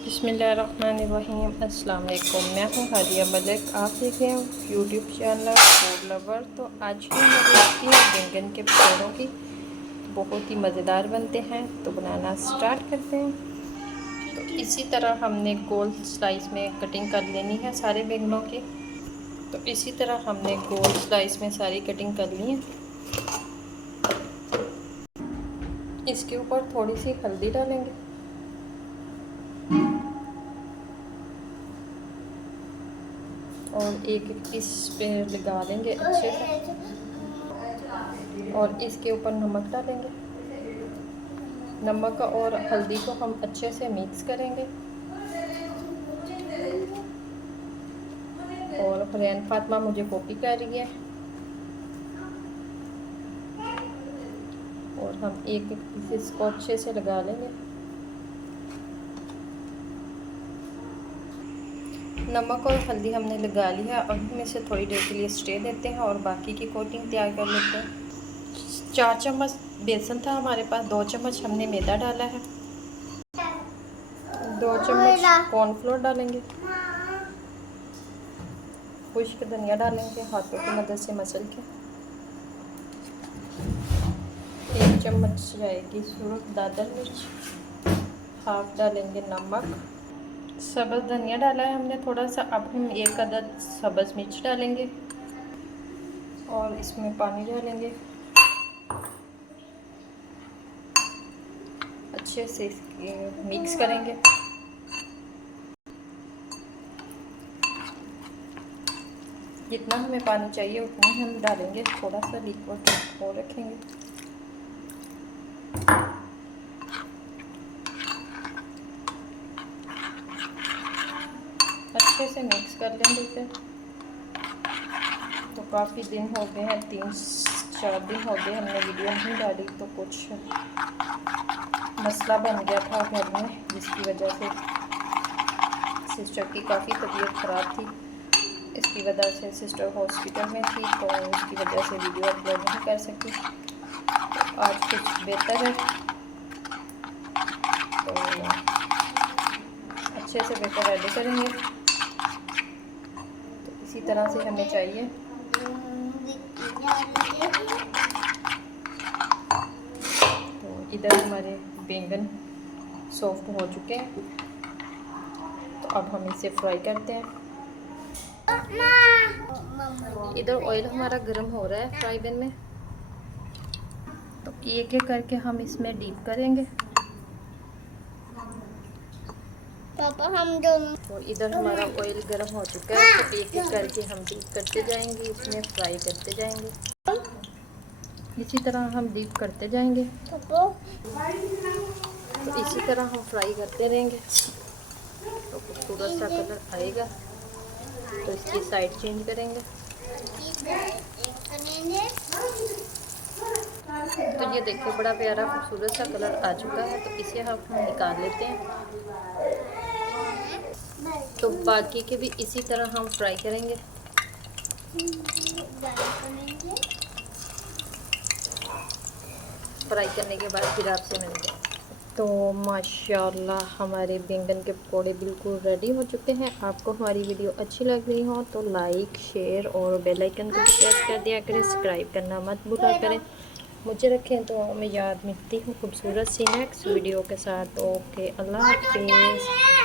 बिस्मिल्लाहिर्रहमानिर्रहीम। अस्सलाम वालेकुम। मैं हूँ हादिया मलिक, आप देख रहे हैं यूट्यूब चैनल फूड लवर। तो आज की मैं रेसिपी है बैंगन के पकौड़ों की। बहुत ही मज़ेदार बनते हैं, तो बनाना स्टार्ट करते हैं। तो इसी तरह हमने गोल स्लाइस में कटिंग कर लेनी है सारे बैंगनों की। तो इसी तरह हमने गोल स्लाइस में सारी कटिंग कर ली है। इसके ऊपर थोड़ी सी हल्दी डालेंगे और एक पीस पे लगा देंगे अच्छे से, और इसके ऊपर नमक डालेंगे। नमक और हल्दी को हम अच्छे से मिक्स करेंगे। और हुरैन फातिमा मुझे कॉपी कर रही है। और हम एक पीस इसको अच्छे से लगा लेंगे। नमक और हल्दी हमने लगा लिया। अब हम इसे थोड़ी देर के लिए स्टे देते हैं और बाकी की कोटिंग तैयार कर लेते हैं। 4 चम्मच बेसन था हमारे पास, 2 चम्मच हमने मैदा डाला है, 2 चम्मच कॉर्नफ्लोर डालेंगे, खुश्क धनिया डालेंगे हाथों की मदद से मसल के, 1 चम्मच जाएगी सूरत दादर मिर्च, हाफ डालेंगे नमक, सब्ज़ धनिया डाला है हमने थोड़ा सा। अब हम 1 अदद सब्ज़ मिर्च डालेंगे और इसमें पानी डालेंगे। अच्छे से मिक्स करेंगे। जितना हमें पानी चाहिए उतना ही हम डालेंगे, थोड़ा सा लिक्विड और रखेंगे। अच्छे से मिक्स कर लेंगे इसे। तो काफ़ी दिन हो गए हैं, 3-4 दिन हो गए हमने वीडियो नहीं डाली, तो कुछ मसला बन गया था घर में, जिसकी वजह से सिस्टर की काफ़ी तबीयत ख़राब थी। इसकी वजह से सिस्टर हॉस्पिटल में थी, तो उसकी वजह से वीडियो अपलोड नहीं कर सकी। तो आज कुछ बेहतर है, तो अच्छे से बेहतर रेडी करेंगे। तो इसी तरह से हमें चाहिए। तो इधर हमारे बैंगन सॉफ्ट हो चुके हैं, तो अब हम इसे फ्राई करते हैं। इधर ऑयल हमारा गर्म हो रहा है फ्राई पैन में, तो एक एक करके हम इसमें डीप करेंगे। पापा हम दोनों। तो इधर हमारा ऑयल गर्म हो चुका है, तो एक एक करके हम डीप करते जाएंगे, इसमें फ्राई करते जाएंगे। इसी तरह हम डीप करते जाएंगे। तो इसी तरह हम फ्राई करते रहेंगे, तो खूबसूरत सा कलर आएगा। तो इसकी साइड चेंज करेंगे। तो ये देखिए बड़ा प्यारा खूबसूरत सा कलर आ चुका है, तो इसे हम निकाल लेते हैं। तो बाकी के भी इसी तरह हम फ्राई करेंगे। फ्राई करने के बाद फिर आपसे मिलते हैं। तो माशाल्लाह हमारे बैंगन के पकौड़े बिल्कुल रेडी हो चुके हैं। आपको हमारी वीडियो अच्छी लग रही हो तो लाइक, शेयर और बेल आइकन को प्रेस कर दिया करें। सब्सक्राइब करना मत भूला करें। मुझे रखें तो मैं याद मिलती हूँ खूबसूरत सी नेक्स्ट वीडियो के साथ। ओके, अल्लाह हाफिज़।